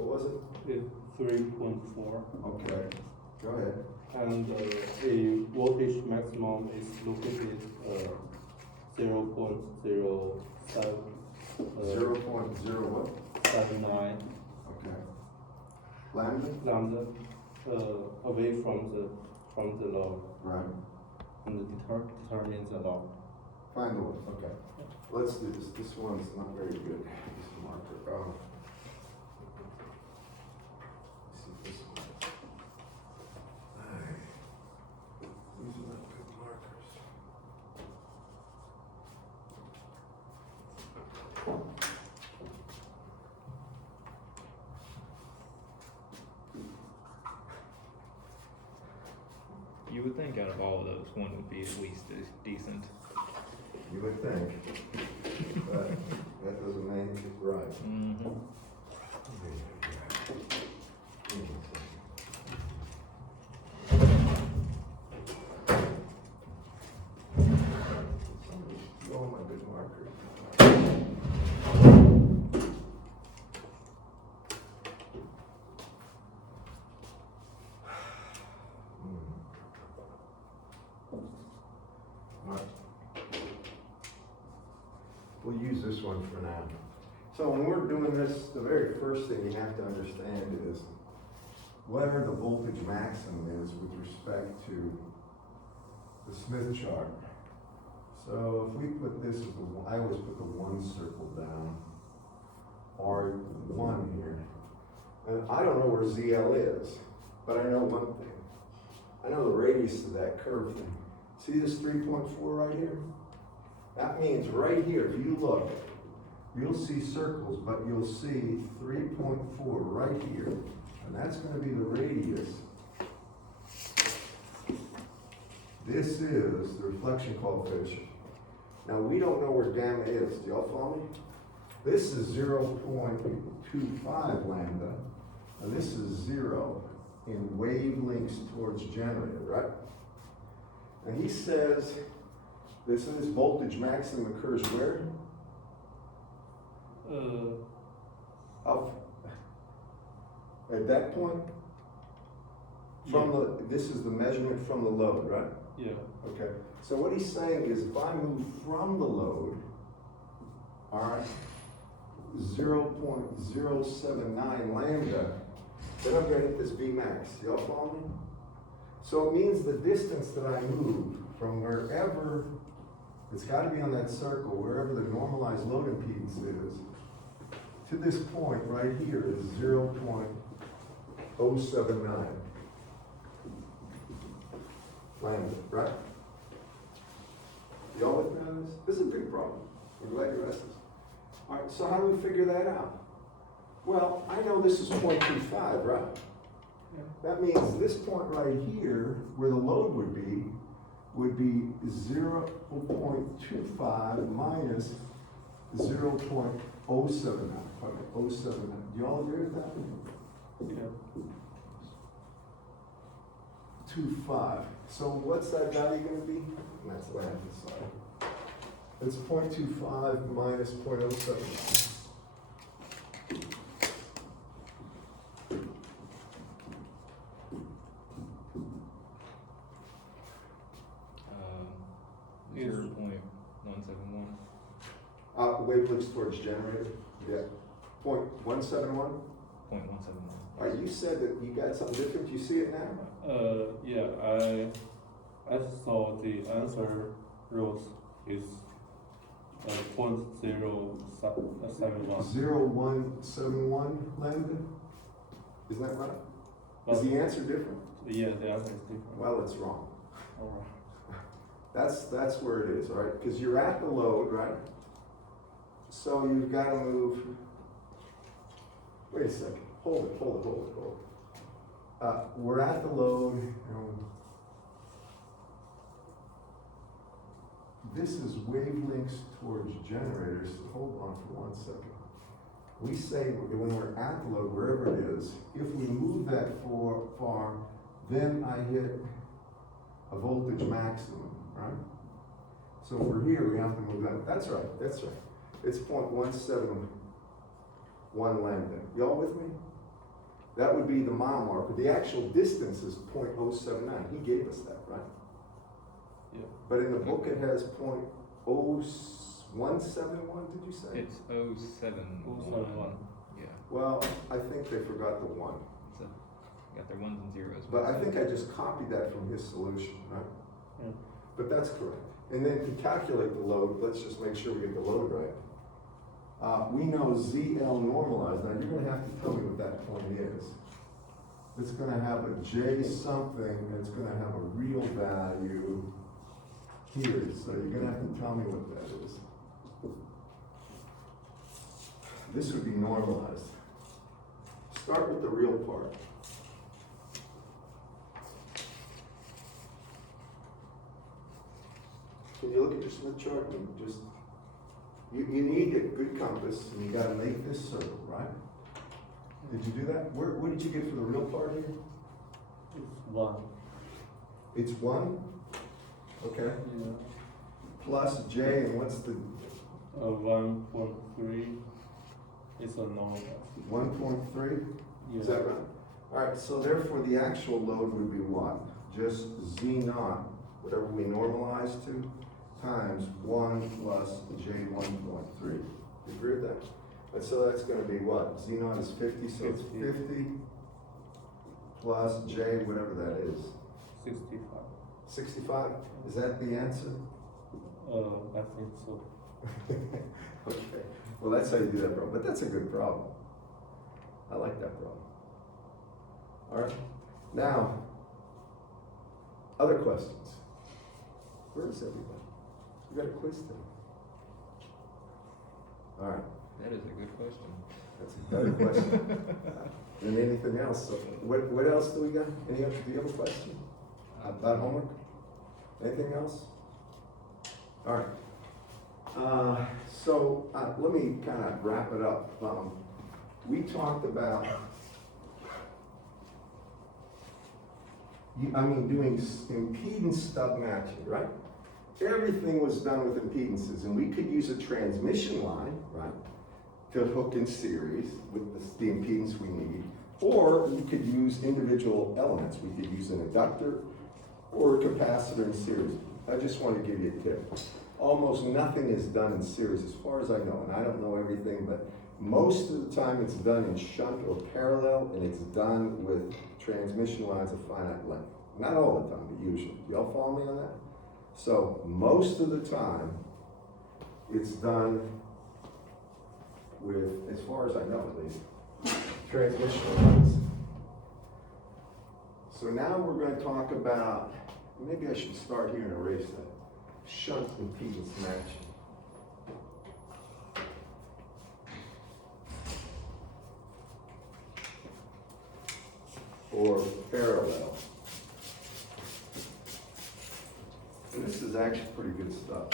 What was it? It's 3.4. Okay, go ahead. And the voltage maximum is located 0.07. 0.0 what? 79 Okay. Lambda? lambda away from the load, Right. and determine the load. Find the one, okay. Let's do this. This one's not very good. This marker. Let's see this one. Alright. These are not good markers. You would think out of all of those, one would be at least decent. You would think, but that doesn't mean it's right. Mm-hmm. Oh, my good marker. Alright. We'll use this one for now. So when we're doing this, the very first thing you have to understand is whatever the voltage maximum is with respect to the Smith chart. So if we put this as the, I always put the one circle down, or one here. And I don't know where ZL is, but I know one thing. I know the radius of that curve thing. See this 3.4 right here? That means right here, if you look, you'll see circles, but you'll see 3.4 right here. And that's going to be the radius. This is the reflection coefficient. Now we don't know where gamma is. Do y'all follow me? This is 0.25 lambda, and this is 0 in wavelengths towards generator, right? And he says this voltage maximum occurs where? Up at that point? From this is the measurement from the load, right? Yeah. Okay. So what he's saying is if I move from the load, all right, 0.079 lambda, then I'm going to hit this Vmax. Y'all follow me? So it means the distance that I move from wherever, it's got to be on that circle, wherever the normalized load impedance is, to this point right here is 0.079 lambda, right? Y'all with me on this? This is a big problem. We're glad you asked this. All right, so how do we figure that out? Well, I know this is 0.25, right? Yeah. That means this point right here, where the load would be 0.25 minus 0.079. 0.079. Do you all agree with that? Yeah. 0.25. So what's that value going to be? That's lambda, sorry. It's 0.25 minus 0.079. Zero point 171. Wavelengths towards generator. Yeah. 0.171. 0.171. All right, you said that you got something different. You see it now? Yeah. I saw the answer rows is 0.071. 0.171 lambda. Isn't that right? Is the answer different? Yeah, the answer is different. Well, it's wrong. All right. That's where it is, all right? Because you're at the load, right? So you've got to move. Wait a second. Hold it. We're at the load. This is wavelengths towards generators. Hold on for 1 second. We say when we're at the load, wherever it is, if we move that far, then I hit a voltage maximum, right? So if we're here, we have to move that. That's right. It's 0.171 lambda. Y'all with me? That would be the mile marker. The actual distance is .079. He gave us that, right? Yeah. But in the book it has .0171, did you say? It's 071. Yeah. Well, I think they forgot the one. So, got their ones and zeros. But I think I just copied that from his solution, right? Yeah. But that's correct. And then to calculate the load, let's just make sure we get the load right. We know ZL normalized. Now you're gonna have to tell me what that point is. It's gonna have a J something, and it's gonna have a real value here. So you're gonna have to tell me what that is. This would be normalized. Start with the real part. Can you look at your Smith chart and just, you need a good compass and you gotta make this circle, right? Did you do that? What did you get for the real part here? It's 1. It's 1? Okay. Yeah. Plus J, and what's the 1.3 is a normal. 1.3? Yeah. Is that right? Alright, so therefore the actual load would be what? Just Z naught, whatever we normalize to, times 1 plus J 1.3. You agree with that? And so that's gonna be what? Z naught is 50, so it's 50 plus J, whatever that is. 65. 65? Is that the answer? I think so. Okay, well, that's how you do that problem, but that's a good problem. I like that problem. All right, now, other questions? Where is everybody? We got a quiz today. All right, That is a good question. that's a better question than anything else. So what else do we got? Do you have a question about homework? Anything else? All right. So let me kind of wrap it up. We talked about, doing impedance stub matching, right? Everything was done with impedances, and we could use a transmission line, right, to hook in series with the impedance we need, or we could use individual elements. We could use an inductor or a capacitor in series. I just want to give you a tip. Almost nothing is done in series as far as I know, and I don't know everything, but most of the time it's done in shunt or parallel, and it's done with transmission lines of finite length. Not all the time, but usually. Do y'all follow me on that? So most of the time, it's done with, as far as I know at least, transmission lines. So now we're going to talk about, maybe I should start here and erase that. Shunt impedance matching. Or parallel. And this is actually pretty good stuff.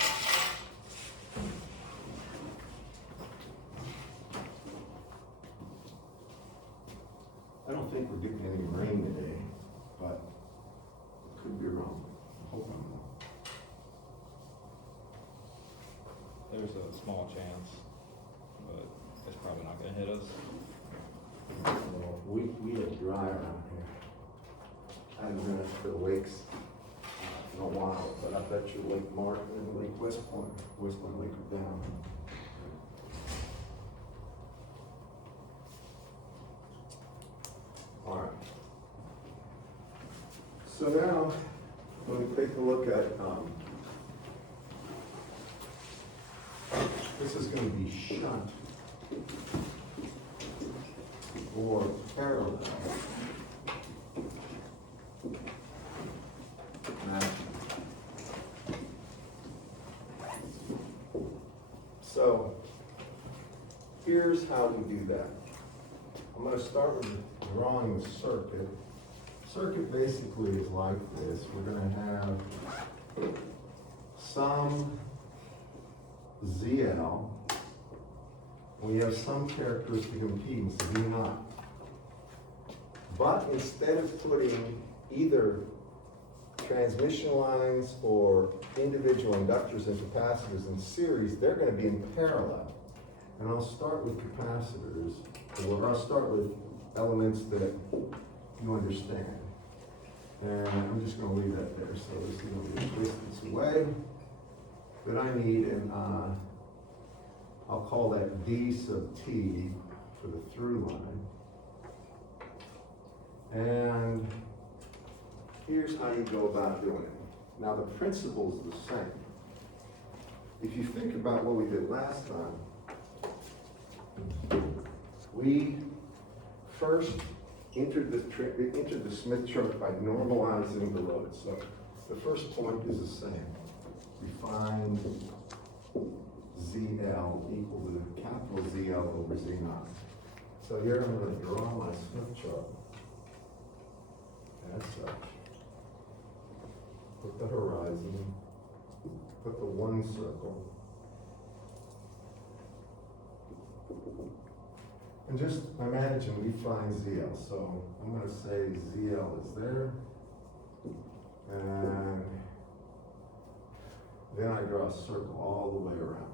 I don't think we're getting any rain today, but it could be wrong. I hope I'm wrong. There's a small chance, but it's probably not gonna hit us. Well, we are dry around here. I haven't been up to the lakes in a while, but I bet you Lake Martin and Lake West Point Lake are down. All right. So now, when we take a look at, this is going to be shunt or parallel. So here's how we do that. I'm going to start with drawing the circuit. Circuit basically is like this. We're going to have some ZL. We have some characteristic impedance, V naught. But instead of putting either transmission lines or individual inductors and capacitors in series, they're going to be in parallel. And I'll start with capacitors, or I'll start with elements that you understand. And I'm just gonna leave that there, so this is gonna be twist this away. That I need, and I'll call that D sub T for the through line. And here's how you go about doing it. Now the principle's the same. If you think about what we did last time, we first entered the Smith chart by normalizing the load. So the first point is the same. We find ZL equal to capital ZL over Z0. So here I'm going to draw my Smith chart as such. Put the horizon, put the one circle. And just imagine we find ZL. So I'm going to say ZL is there. And then I draw a circle all the way around,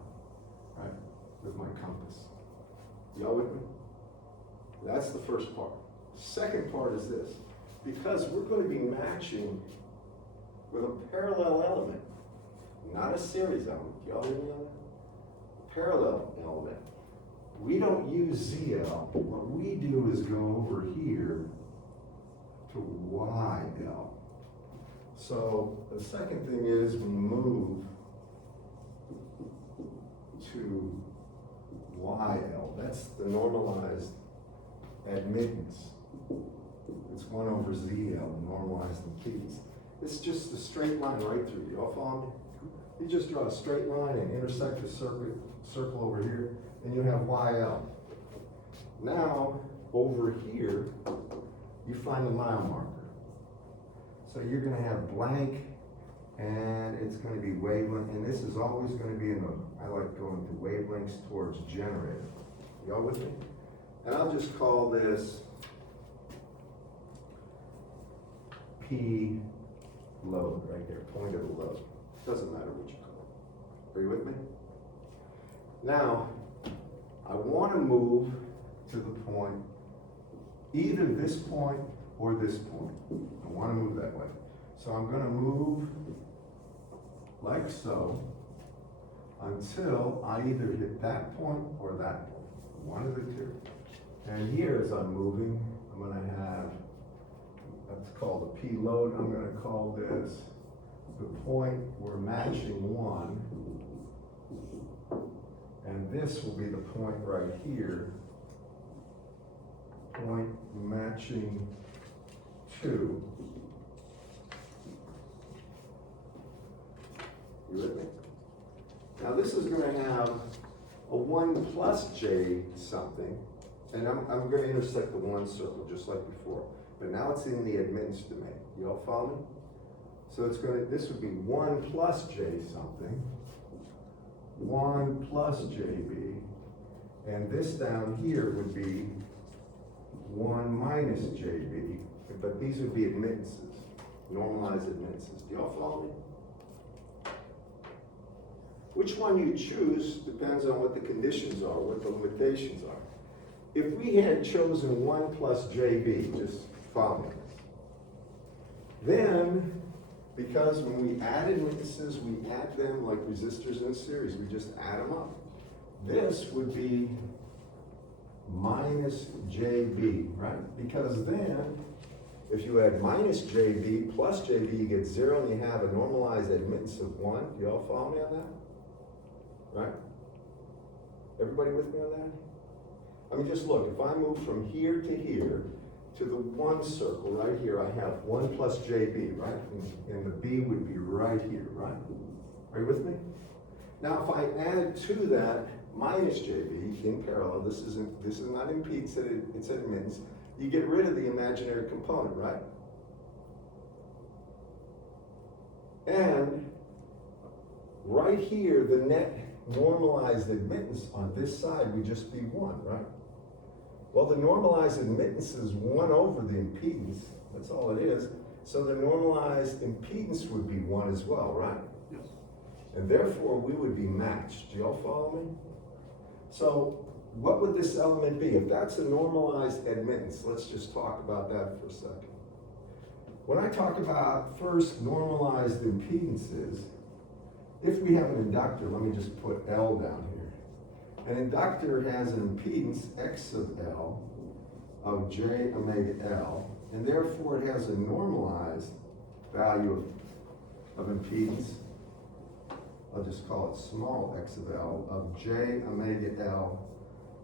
right, with my compass. Y'all with me? That's the first part. Second part is this. Because we're going to be matching with a parallel element, not a series element. Y'all hear me on that? Parallel element. We don't use ZL. What we do is go over here to YL. So the second thing is we move to YL. That's the normalized admittance. It's 1 over ZL, normalized impedance. It's just a straight line right through. Y'all follow me? You just draw a straight line and intersect the circle over here, and you have YL. Now, over here, you find a mile marker. So you're going to have blank, and it's going to be wavelength, and this is always going to be in the, I like going to wavelengths towards generator. Y'all with me? And I'll just call this P load right there, point of the load. Doesn't matter what you call it. Are you with me? Now, I want to move to the point, either this point or this point. I want to move that way. So I'm going to move like so until I either hit that point or that point. One of the two. And here, as I'm moving, I'm going to have, that's called a P load. I'm going to call this the point we're matching 1. And this will be the point right here, point matching 2. You with me? Now this is going to have a 1 plus J something, and I'm going to intersect the 1 circle just like before. But now it's in the admittance domain. You all follow me? So it's going to, this would be 1 plus J something, 1 plus JB, and this down here would be 1 minus JB, but these would be admittances, normalized admittances. Do y'all follow me? Which one you choose depends on what the conditions are, what the limitations are. If we had chosen 1 plus JB, just follow me, then, because when we add admittances, we add them like resistors in a series, we just add them up. This would be minus JB, right? Because then, if you add minus JB plus JB, you get 0 and you have a normalized admittance of 1. Do y'all follow me on that? Right? Everybody with me on that? I mean, just look, if I move from here to here, to the 1 circle right here, I have 1 plus JB, right? And the B would be right here, right? Are you with me? Now, if I add to that minus JB in parallel, this is not impedance, it's admittance, you get rid of the imaginary component, right? And right here, the net normalized admittance on this side would just be 1, right? Well, the normalized admittance is 1 over the impedance. That's all it is. So the normalized impedance would be 1 as well, right? Yes. And therefore, we would be matched. Do y'all follow me? So what would this element be? If that's a normalized admittance, let's just talk about that for a second. When I talk about first normalized impedances, if we have an inductor, let me just put L down here. An inductor has an impedance X of L of J omega L, and therefore it has a normalized value of impedance, I'll just call it small x of L, of J omega L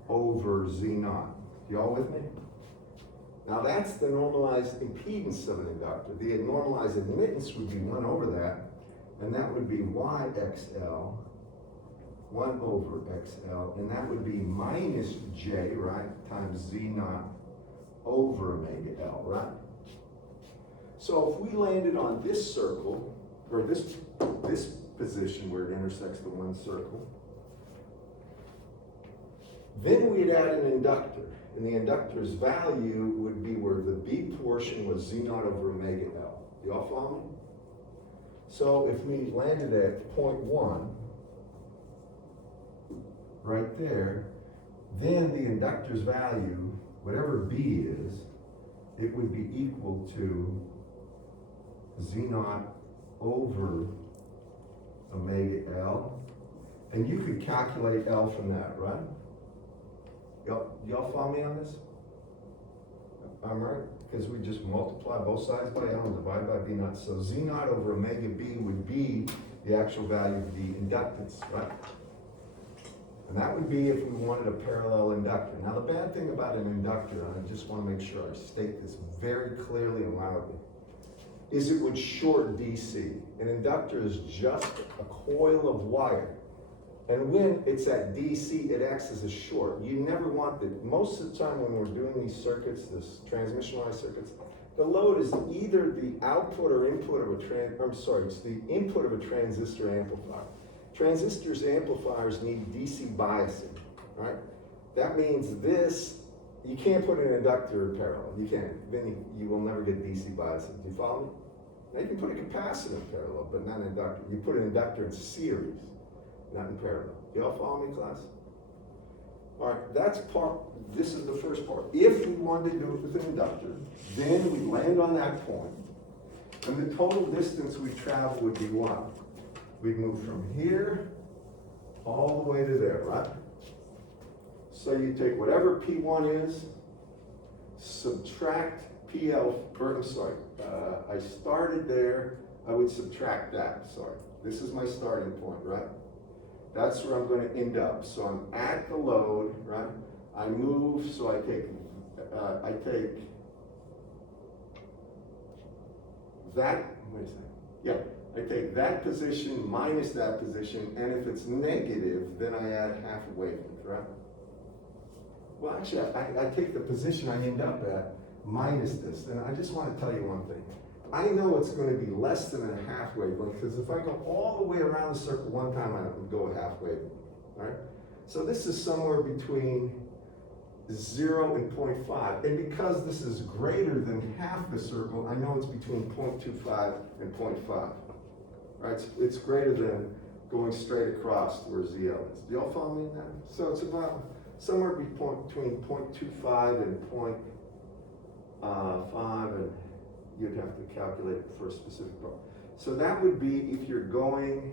over Z naught. Y'all with me? Now that's the normalized impedance of an inductor. The normalized admittance would be 1 over that, and that would be YXL, 1 over XL, and that would be minus J, right, times Z naught over omega L, right? So if we landed on this circle, or this position where it intersects the one circle, then we'd add an inductor, and the inductor's value would be where the B portion was Z naught over omega L. Y'all follow me? So if we landed at 0.1, right there, then the inductor's value, whatever B is, it would be equal to Z naught over omega L. And you could calculate L from that, right? Y'all follow me on this? I'm right? Because we just multiply both sides by L and divide by B naught. So Z naught over omega B would be the actual value of the inductance, right? And that would be if we wanted a parallel inductor. Now the bad thing about an inductor, and I just want to make sure I state this very clearly and loudly, is it would short DC. An inductor is just a coil of wire. And when it's at DC, it acts as a short. You never want that. Most of the time when we're doing these circuits, this transmission line circuits, the load is either the output or input of it's the input of a transistor amplifier. Transistors amplifiers need DC biasing, right? That means this, you can't put an inductor in parallel. You can't. Then you will never get DC biasing. Do you follow me? Now you can put a capacitor in parallel, but not an inductor. You put an inductor in series, not in parallel. Y'all follow me, class? All right, that's part, this is the first part. If we wanted to do it with an inductor, then we land on that point, and the total distance we travel would be what? We'd move from here all the way to there, right? So you take whatever P1 is, subtract PL, I started there, I would subtract that, This is my starting point, right? That's where I'm going to end up. So I'm at the load, right? I move, so I take that, wait a second, yeah. I take that position minus that position, and if it's negative, then I add half a wavelength, right? Well, actually, I take the position I end up at minus this, and I just want to tell you one thing. I know it's going to be less than a half wavelength, because if I go all the way around the circle one time, I would go a half wavelength, right? So this is somewhere between 0 and 0.5, and because this is greater than half the circle, I know it's between 0.25 and 0.5. Right, it's greater than going straight across to where ZL is. Do y'all follow me in that? So it's about somewhere between 0.25 and 0.5, and you'd have to calculate it for a specific part. So that would be if you're going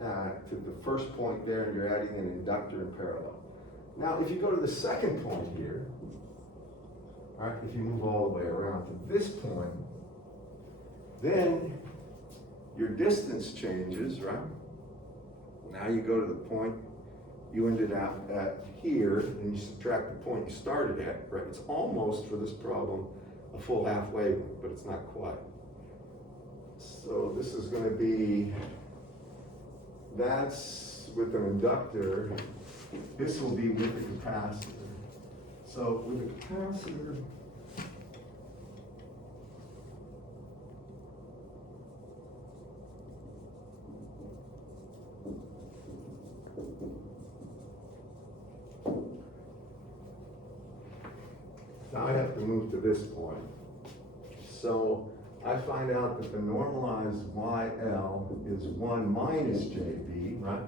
to the first point there and you're adding an inductor in parallel. Now, if you go to the second point here, all right, if you move all the way around to this point, then your distance changes, right? Now you go to the point you ended up at here, and you subtract the point you started at, right? It's almost, for this problem, a full half wavelength, but it's not quite. So this is going to be, that's with an inductor. This will be with a capacitor. So with a capacitor, now I have to move to this point. So I find out that the normalized YL is 1 minus JB, right?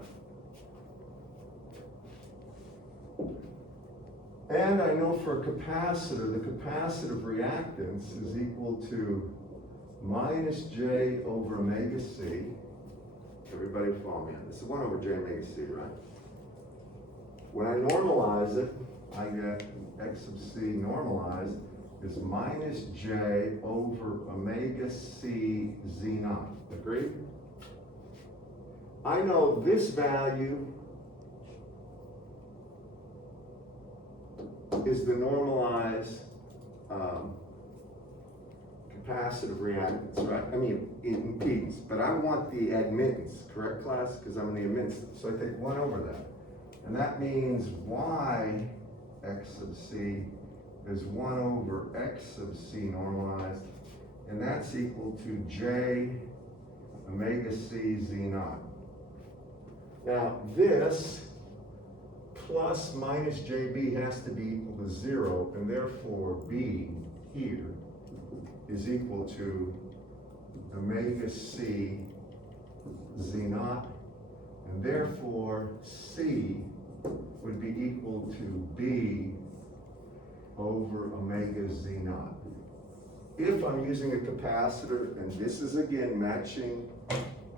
And I know for a capacitor, the capacitive reactance is equal to minus J over omega C. Everybody follow me on this. This is 1 over J omega C, right? When I normalize it, I get X sub C normalized is minus J over omega C Z naught. Agreed? I know this value is the normalized capacitive reactance, right? I mean, impedance, but I want the admittance, correct, class? Because I'm in the admittance, so I take 1 over that. And that means Y X sub C is 1 over X sub C normalized, and that's equal to J omega C Z naught. Now, this plus minus JB has to be equal to 0, and therefore B here is equal to omega C Z naught, and therefore C would be equal to B over omega Z naught. If I'm using a capacitor, and this is again matching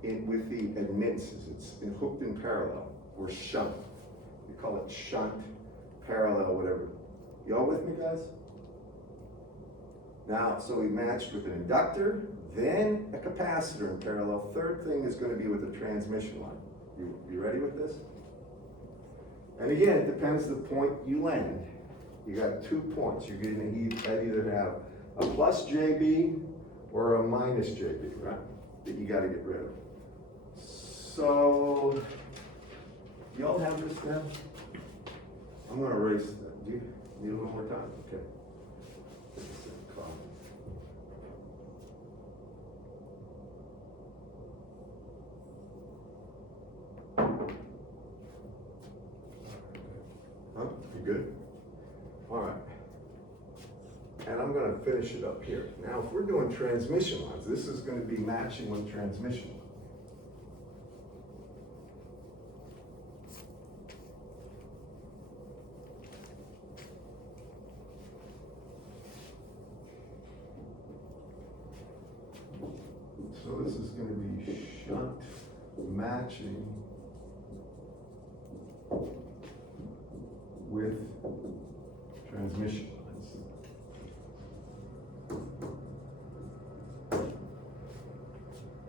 in with the admittances, it's hooked in parallel, or shunt. We call it shunt, parallel, whatever. Y'all with me, guys? Now, so we matched with an inductor, then a capacitor in parallel. Third thing is going to be with a transmission line. You ready with this? And again, it depends the point you land. You got 2 points. You're going to either have a plus JB or a minus JB, right? That you got to get rid of. So, y'all have this now? I'm going to erase that. Do you need a little more time? Okay. Huh? You good? All right. And I'm going to finish it up here. Now, if we're doing transmission lines, this is going to be matching with transmission lines. So this is going to be shunt matching with transmission lines.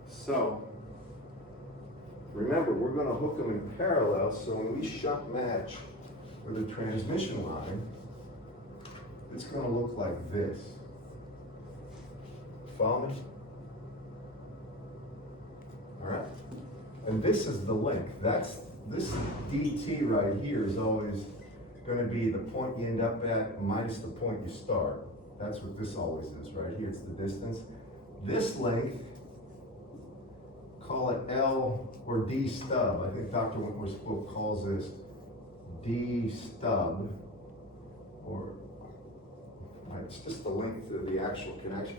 So remember, we're going to hook them in parallel, so when we shunt match with a transmission line, it's going to look like this. Follow me? All right, and this is the link. This DT right here is always going to be the point you end up at minus the point you start. That's what this always is, right here. It's the distance. This length, call it L or D stub. I think Dr. Wentworth's book calls this D stub, or it's just the length of the actual connection.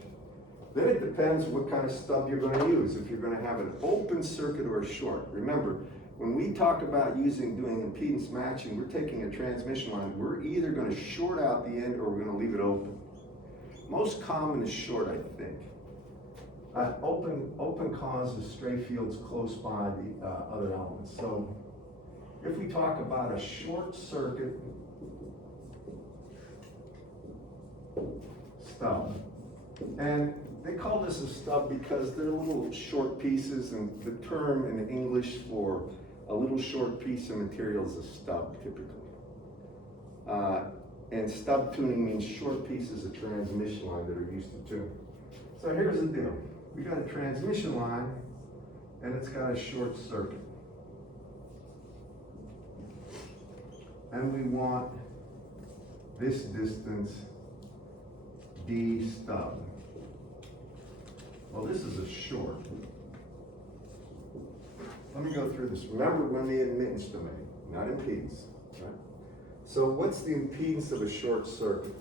Then it depends what kind of stub you're going to use. If you're going to have an open circuit or a short. Remember, when we talk about doing impedance matching, we're taking a transmission line. We're either going to short out the end or we're going to leave it open. Most common is short, I think. Open causes stray fields close by the other elements. So if we talk about a short circuit stub, and they call this a stub because they're little short pieces, and the term in English for a little short piece of material is a stub, typically. And stub tuning means short pieces of transmission line that are used to tune. So here's the deal. We got a transmission line, and it's got a short circuit. And we want this distance D stub. Well, this is a short. Let me go through this. Remember, when the admittance domain, not impedance, right? So what's the impedance of a short circuit?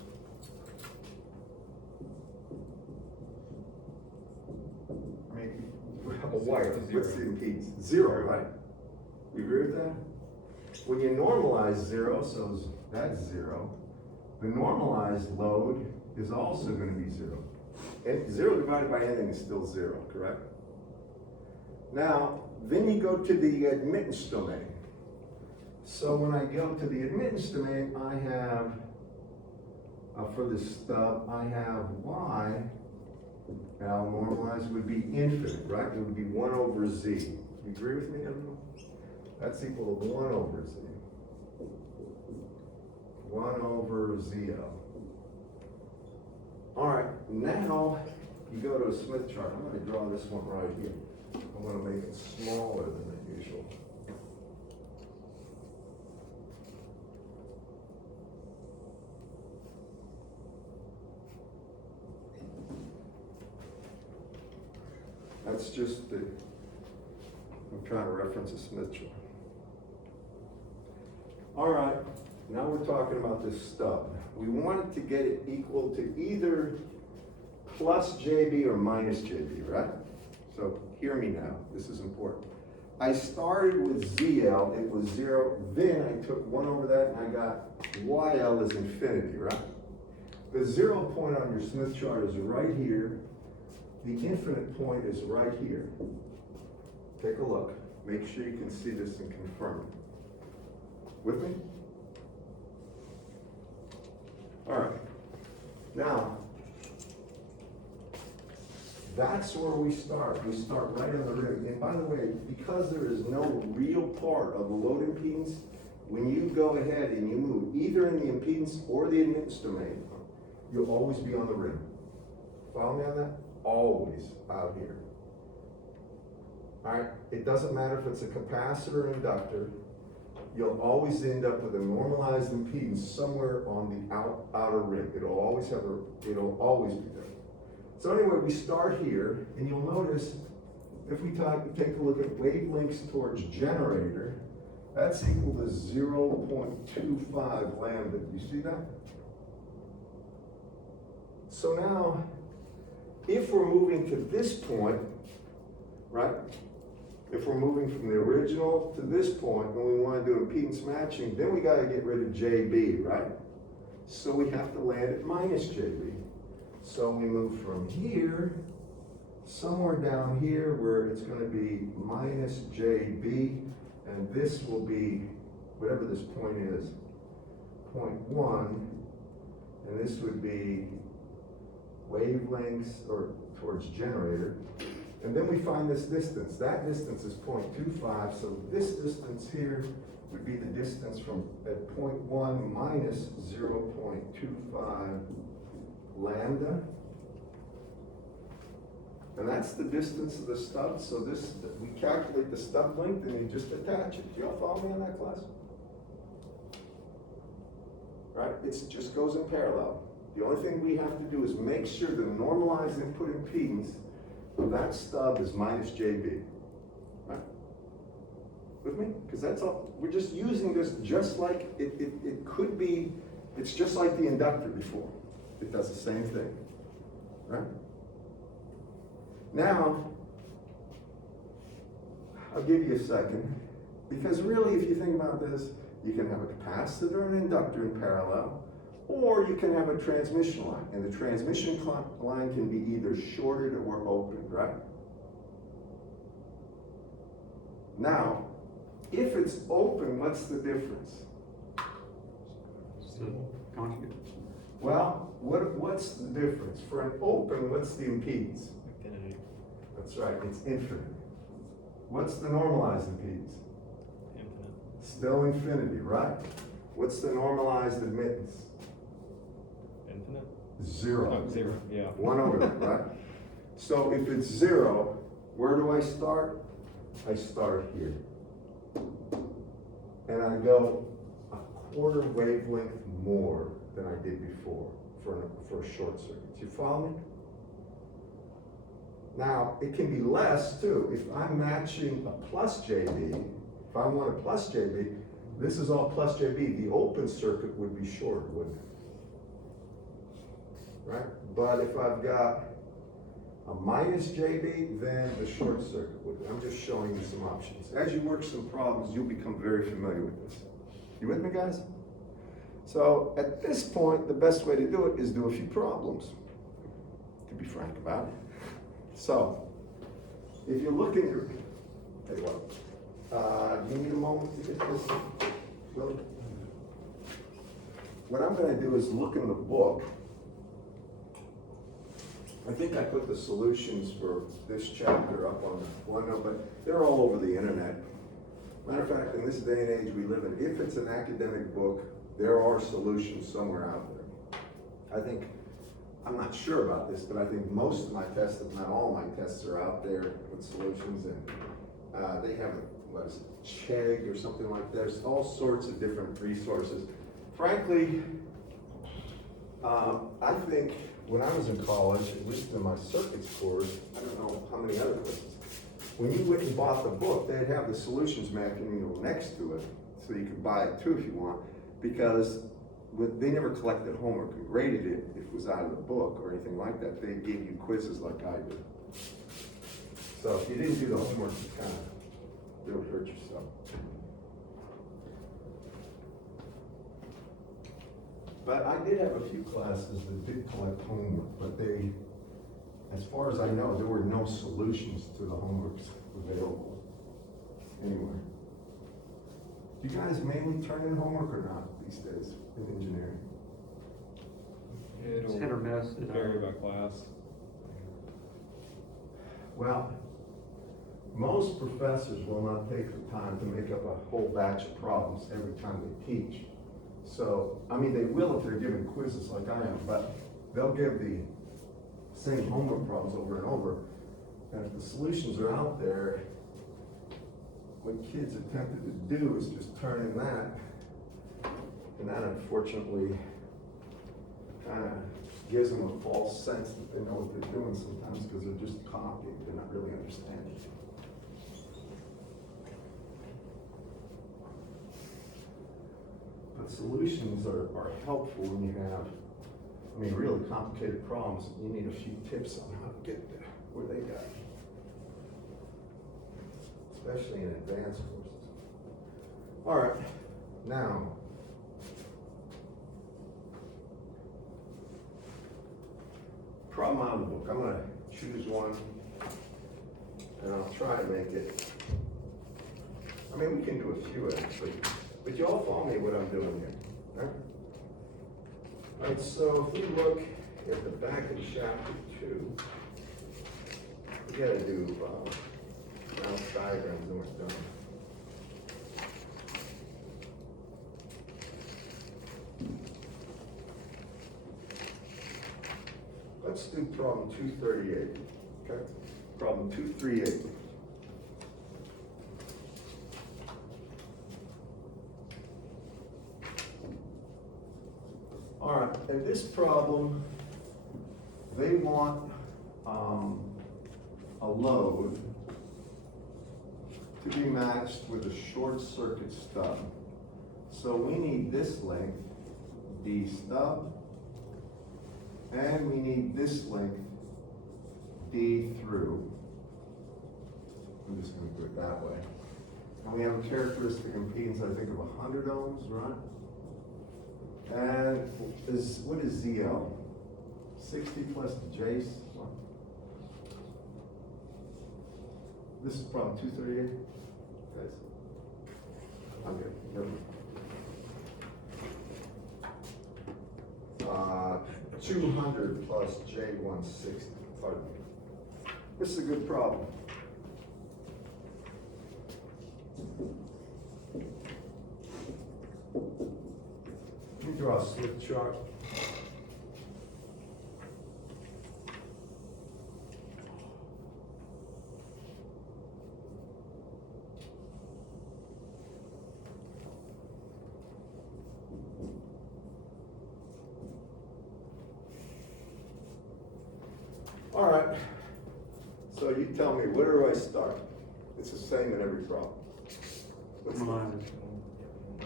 I mean, a wire, what's the impedance? 0, right? We agree with that? When you normalize 0, so that's 0, the normalized load is also gonna be zero. And zero divided by anything is still zero, correct? Now, then you go to the admittance domain. So when I go to the admittance domain, I have, for this stub, I have y, now normalized would be infinite, right? It would be 1 over z. You agree with me, everyone? That's equal to 1 over z. 1 over ZL. All right, now you go to a Smith chart. I'm going to draw this one right here. I'm going to make it smaller than the usual. That's just the, I'm trying to reference a Smith chart. All right, now we're talking about this stub. We wanted to get it equal to either plus JB or minus JB, right? So hear me now, this is important. I started with ZL, it was 0, then I took 1 over that and I got YL is infinity, right? The 0 point on your Smith chart is right here. The infinite point is right here. Take a look. Make sure you can see this and confirm it. With me? All right. Now, that's where we start. We start right on the rim. And by the way, because there is no real part of the load impedance, when you go ahead and you move either in the impedance or the admittance domain, you'll always be on the rim. Follow me on that? Always out here. All right, it doesn't matter if it's a capacitor or inductor, you'll always end up with a normalized impedance somewhere on the outer rim. It'll always be there. So anyway, we start here, and you'll notice if we take a look at wavelengths towards generator, that's equal to 0.25 lambda. Do you see that? So now, if we're moving to this point, right? If we're moving from the original to this point, when we want to do impedance matching, then we got to get rid of JB, right? So we have to land at minus JB. So we move from here, somewhere down here where it's going to be minus JB, and this will be, whatever this point is, 0.1, and this would be wavelengths or towards generator. And then we find this distance. That distance is 0.25, so this distance here would be the distance from at 0.1 minus 0.25 lambda. And that's the distance of the stub. So this, we calculate the stub length and we just attach it. Do y'all follow me on that, class? Right? It just goes in parallel. The only thing we have to do is make sure the normalized input impedance of that stub is minus JB. Right? With me? Because that's all. We're just using this just like it could be, it's just like the inductor before. It does the same thing. Right? Now, I'll give you a second. Because really, if you think about this, you can have a capacitor and an inductor in parallel, or you can have a transmission line, and the transmission line can be either shorted or opened, right? Now, if it's open, what's the difference? Conjugate. Well, what's the difference? For an open, what's the impedance? Infinity. That's right, it's infinite. What's the normalized impedance? Infinite. Still infinity, right? What's the normalized admittance? Infinite? 0. Oh, 0, yeah. 1 over that, right? So if it's 0, where do I start? I start here. And I go a quarter wavelength more than I did before for a short circuit. Do you follow me? Now, it can be less too. If I'm matching a plus JB, if I want a plus JB, this is all plus JB. The open circuit would be shorter, wouldn't it? Right? But if I've got a minus JB, then the short circuit would. I'm just showing you some options. As you work some problems, you'll become very familiar with this. You with me, guys? So at this point, the best way to do it is do a few problems, to be frank about it. So, if you're looking at, tell you what, you need a moment to get this, Willie? What I'm gonna do is look in the book. I think I put the solutions for this chapter up on the OneNote, but they're all over the internet. Matter of fact, in this day and age we live in, if it's an academic book, there are solutions somewhere out there. I think, I'm not sure about this, but I think most of my tests, if not all my tests, are out there with solutions, and they have, what is it, Chegg or something like that. There's all sorts of different resources. Frankly, I think when I was in college, at least in my circuits course, I don't know how many other places, when you went and bought the book, they'd have the solutions manual next to it, so you could buy it too if you want, because they never collected homework and graded it if it was out of the book or anything like that. They gave you quizzes like I did. So if you didn't do the homework, you kind of really hurt yourself. But I did have a few classes that did collect homework, but they, as far as I know, there were no solutions to the homeworks available anywhere. Do you guys mainly turn in homework or not these days in engineering? It'll It's hit or miss. vary by class. Well, most professors will not take the time to make up a whole batch of problems every time they teach. So, I mean, they will if they're giving quizzes like I am, but they'll give the same homework problems over and over. And if the solutions are out there, what kids are tempted to do is just turn in that. And that unfortunately kind of gives them a false sense that they know what they're doing sometimes because they're just copying, they're not really understanding. But solutions are helpful when you have, I mean, really complicated problems. You need a few tips on how to get there, where they got, especially in advanced courses. All right, now, problem out of the book. I'm gonna choose one, and I'll try to make it. I mean, we can do a few actually. But you all follow me what I'm doing here, right? All right, so if we look at the back of chapter 2, we gotta do mouse diagrams and we're done. Let's do problem 238, okay? Problem 238. All right, in this problem, they want a load to be matched with a short circuit stub. So we need this length, D stub, and we need this length, D through. I'm just gonna do it that way. And we have a characteristic impedance, I think, of 100 ohms, right? And what is ZL? 60 plus J. This is problem 238, guys. I'm good. Yep. 200 plus J160. Pardon me. This is a good problem. Let me draw a slip chart. All right, so you tell me, where do I start? It's the same in every problem. What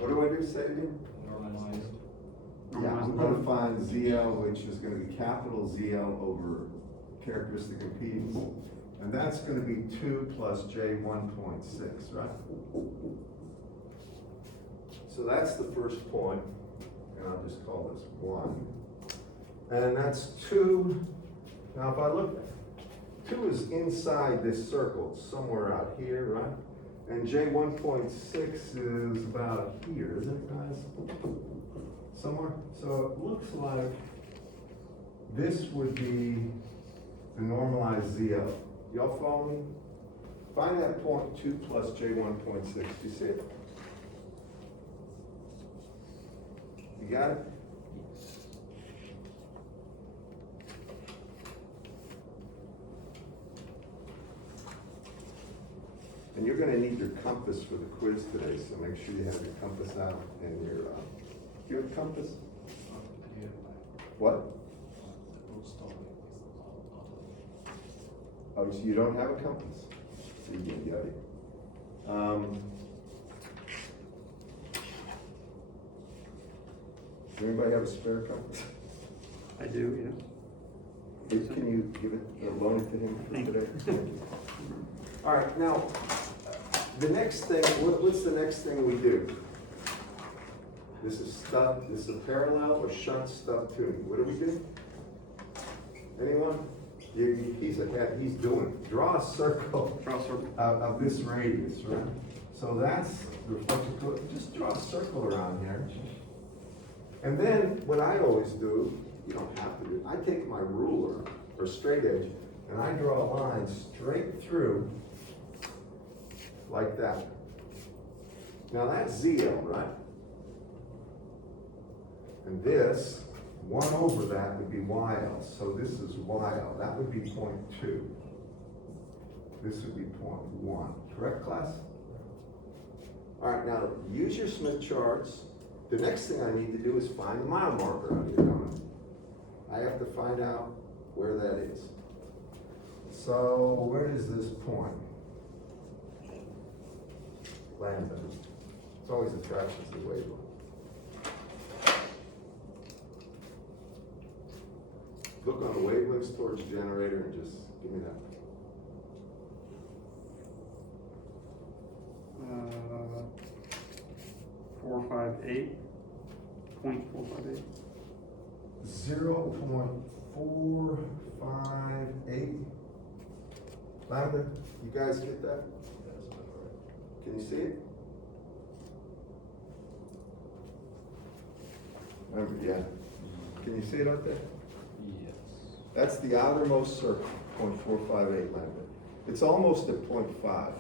do I do, say it again? Normalized. Yeah, I'm gonna find ZL, which is gonna be capital ZL over characteristic impedance. And that's gonna be 2 plus J1.6, right? So that's the first point. and I'll just call this 1. And that's 2. Now if I look, 2 is inside this circle, somewhere out here, right? And J1.6 is about here, isn't it, guys? Somewhere. So it looks like this would be the normalized ZL. Y'all follow me? Find that point 2 plus J1.6. Do you see it? You got it? And you're gonna need your compass for the quiz today, so make sure you have your compass out and your, do you have a compass? What? Oh, so you don't have a compass? You get it. Does anybody have a spare compass? I do, yes. Can you give it, loan it to him for today? Thank you. All right, now, the next thing, what's the next thing we do? This is stub, this is a parallel or shunt stub tuning. What do we do? Anyone? He's doing it. Draw a circle Draw a circle. of this radius, right? So that's reflected, just draw a circle around here. And then what I always do, you don't have to do, I take my ruler or straight edge and I draw a line straight through like that. Now that's ZL, right? And this, 1 over that would be YL. So this is YL. That would be 0.2. This would be 0.1. Correct, class? All right, now use your Smith charts. The next thing I need to do is find the mile marker out here, don't I? I have to find out where that is. So where is this point? Lambda. It's always attractions to wavelength. Look on the wavelengths towards the generator and just give me that. 458.458. 0.458. Lambda, you guys get that? Can you see it? Remember, yeah. Can you see it up there? Yes. That's the outermost circle, 0.458 lambda. It's almost at 0.5,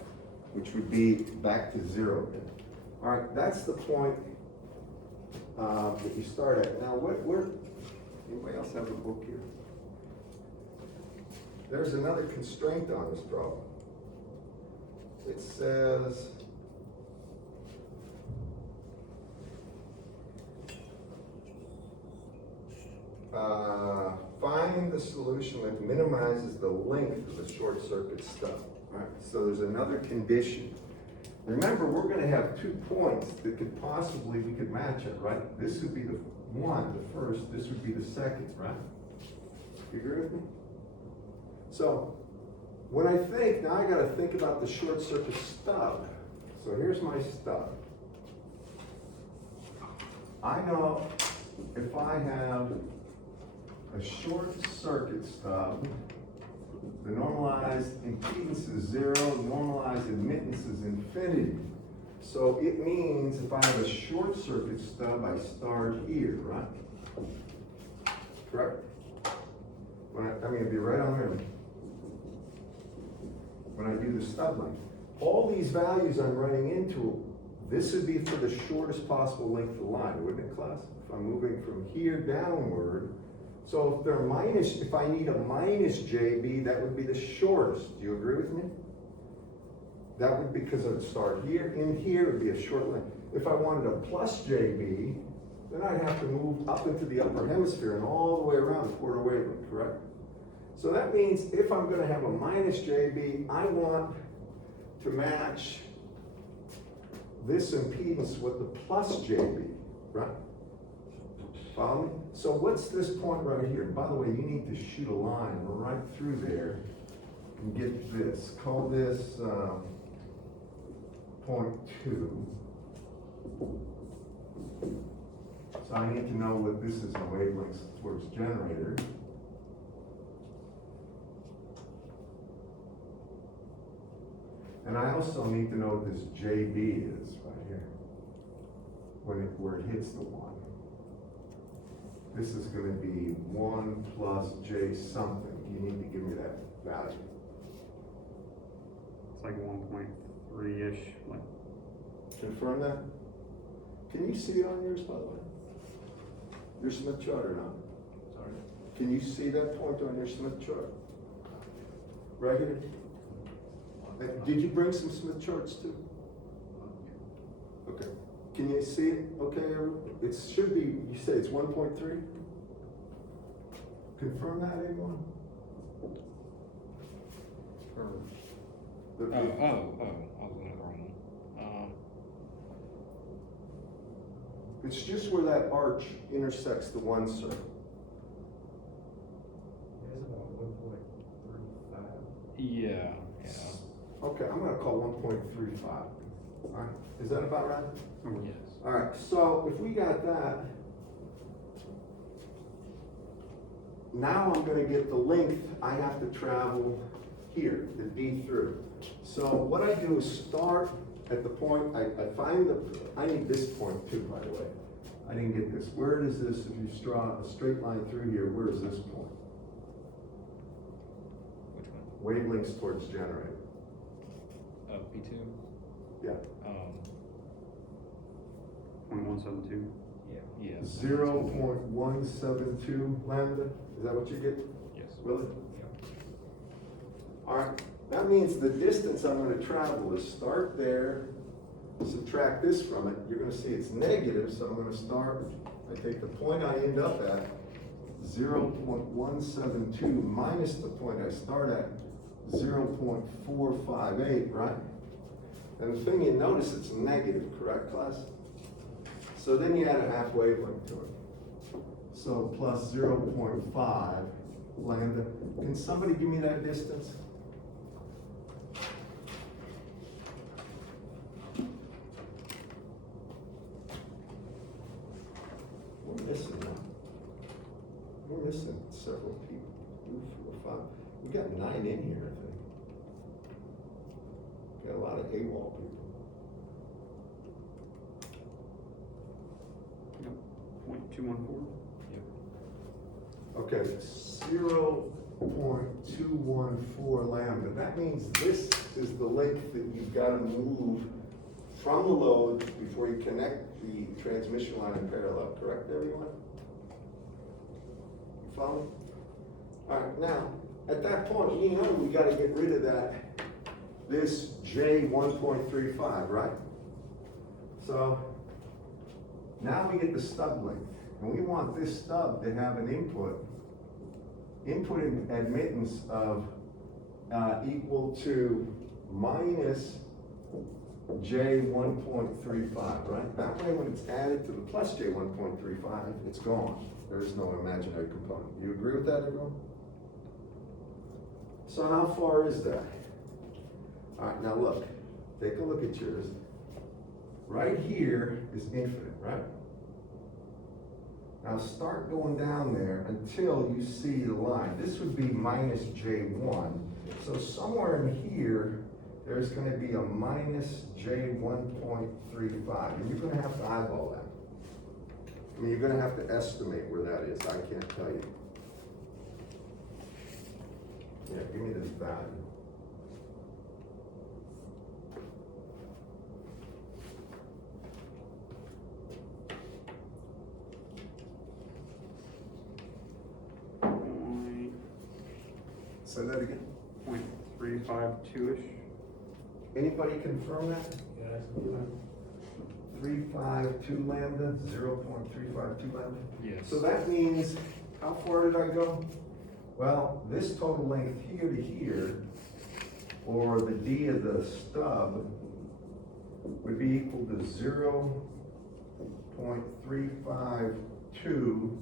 which would be back to 0 again. All right, that's the point that you start at. Now, anybody else have a book here? There's another constraint on this problem. It says, find the solution that minimizes the length of the short circuit stub. All right, so there's another condition. Remember, we're going to have 2 points that could possibly, we could match it, right? This would be the first, this would be the second, right? You agree with me? So, when I think, now I got to think about the short circuit stub. So here's my stub. I know if I have a short circuit stub, the normalized impedance is 0, the normalized admittance is infinity. So it means if I have a short circuit stub, I start here, right? Correct? It'd be right on there. When I do the stub length. All these values I'm running into, this would be for the shortest possible length of the line, wouldn't it, class? If I'm moving from here downward, so if I need a minus JB, that would be the shortest. Do you agree with me? That would be because I would start here, in here would be a short length. If I wanted a plus JB, then I'd have to move up into the upper hemisphere and all the way around the quarter wavelength, correct? So that means if I'm gonna have a minus JB, I want to match this impedance with the plus JB, right? Follow me? So what's this point right here? By the way, you need to shoot a line right through there and get this. Call this 0.2. So I need to know what this is in wavelengths towards generator. And I also need to know what this JB is right here, where it hits the one. This is gonna be 1 plus J something. You need to give me that value. It's like 1.3-ish, like, Confirm that? Can you see it on yours, by the way? Your Smith chart or not? Sorry. Can you see that point on your Smith chart? Right here? Did you bring some Smith charts too? Okay. Can you see it? Okay, it should be, you say it's 1.3? Confirm that, anyone? Or, The- I was looking at the wrong one. It's just where that arch intersects the one circle. It's about 1.35. Yeah, yeah, Okay, I'm gonna call 1.35. All right, is that about right? yes. All right, so if we got that, now I'm gonna get the length I have to travel here, the D through. So what I do is start at the point, I find I need this point too, by the way. I didn't get this. Where is this, if you draw a straight line through here, where is this point? Which one? Wavelengths towards generator. P2? Yeah. 0.172. Yeah. 0.172 lambda, is that what you get? Yes. Really? All right, that means the distance I'm gonna travel is start there, subtract this from it, you're gonna see it's negative, so I'm gonna start, I take the point I end up at, 0.172 minus the point I start at, 0.458, right? And the thing you notice, it's negative, correct, class? So then you add a half wavelength to it. So plus 0.5 lambda. Can somebody give me that distance? We're missing now. We're missing several people. 2, 4, 5. We got 9 in here, I think. Got a lot of AWOL people. Yep. 0.214. Okay, 0.214 lambda. That means this is the length that you've got to move from the load before you connect the transmission line in parallel, correct, everyone? You follow? All right, now, at that point, we know we got to get rid of this J 1.35, right? So, now we get the stub length. And we want this stub to have an input admittance of equal to minus J 1.35, right? That way when it's added to the plus J 1.35, it's gone. There's no imaginary component. You agree with that, everyone? So how far is that? All right, now look, take a look at yours. Right here is infinite, right? Now start going down there until you see the line. This would be minus J1. So somewhere in here, there's gonna be a minus J 1.35, and you're gonna have to eyeball that. I mean, you're gonna have to estimate where that is. I can't tell you. Yeah, give me this value. Say that again. 0.352-ish. Anybody confirm that? Yeah, that's good. 352 lambda, 0.352 lambda? Yes. So that means, how far did I go? Well, this total length here to here, or the D of the stub, would be equal to 0.352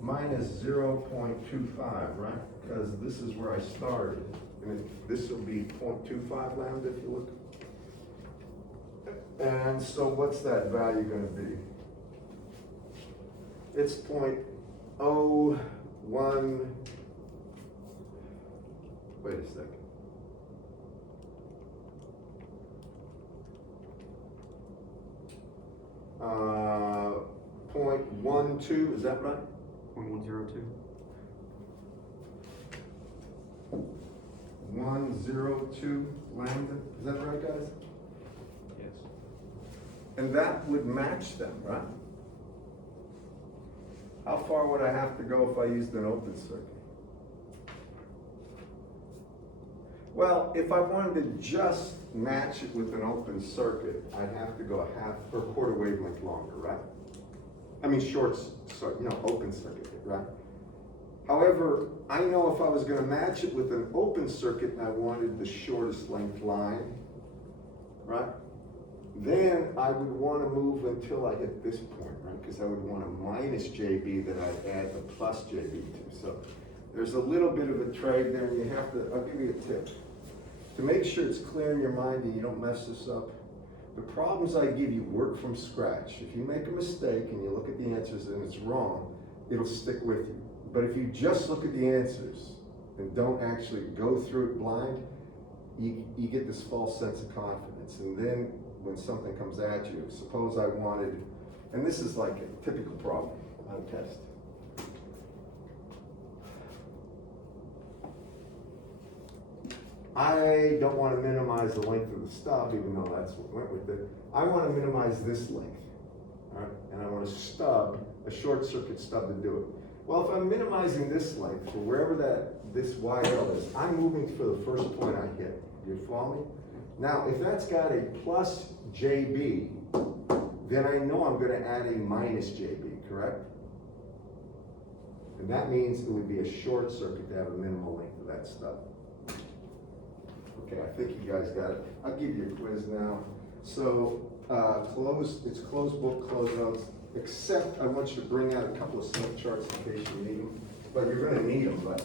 minus 0.25, right? Because this is where I started. And this will be 0.25 lambda if you look. And so what's that value gonna be? it's 0.01, wait a second. Uh, 0.12, is that right? 0.102. 102 lambda, is that right, guys? Yes. And that would match them, right? How far would I have to go if I used an open circuit? Well, if I wanted to just match it with an open circuit, I'd have to go a half or quarter wavelength longer, right? I mean, open circuit, right? However, I know if I was gonna match it with an open circuit and I wanted the shortest length line, right? Then I would wanna move until I hit this point, right? Because I would want a minus JB that I'd add the plus JB to. So there's a little bit of a trade there, and you have to, I'll give you a tip. To make sure it's clear in your mind and you don't mess this up, the problems I give you work from scratch. If you make a mistake and you look at the answers and it's wrong, it'll stick with you. But if you just look at the answers and don't actually go through it blind, you get this false sense of confidence. And then when something comes at you, suppose I wanted, and this is like a typical problem on a test. I don't want to minimize the length of the stub, even though that's what went with it. I want to minimize this length, all right? And I want a short circuit stub to do it. Well, if I'm minimizing this length for wherever this YL is, I'm moving for the first point I hit. You follow me? Now, if that's got a plus JB, then I know I'm going to add a minus JB, correct? And that means it would be a short circuit to have a minimal length of that stub. Okay, I think you guys got it. I'll give you a quiz now. So, it's closed book, closed notes, except I want you to bring out a couple of snake charts in case you need them. But you're gonna need them, but,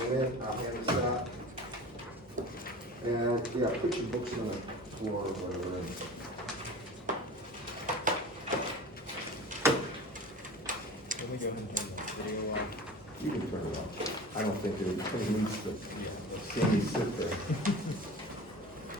and then I'll hand this out. And, yeah, put your books on the floor or whatever. Can we go ahead and turn the video on? You can turn it off. I don't think it needs to Yeah, let's see me sit there.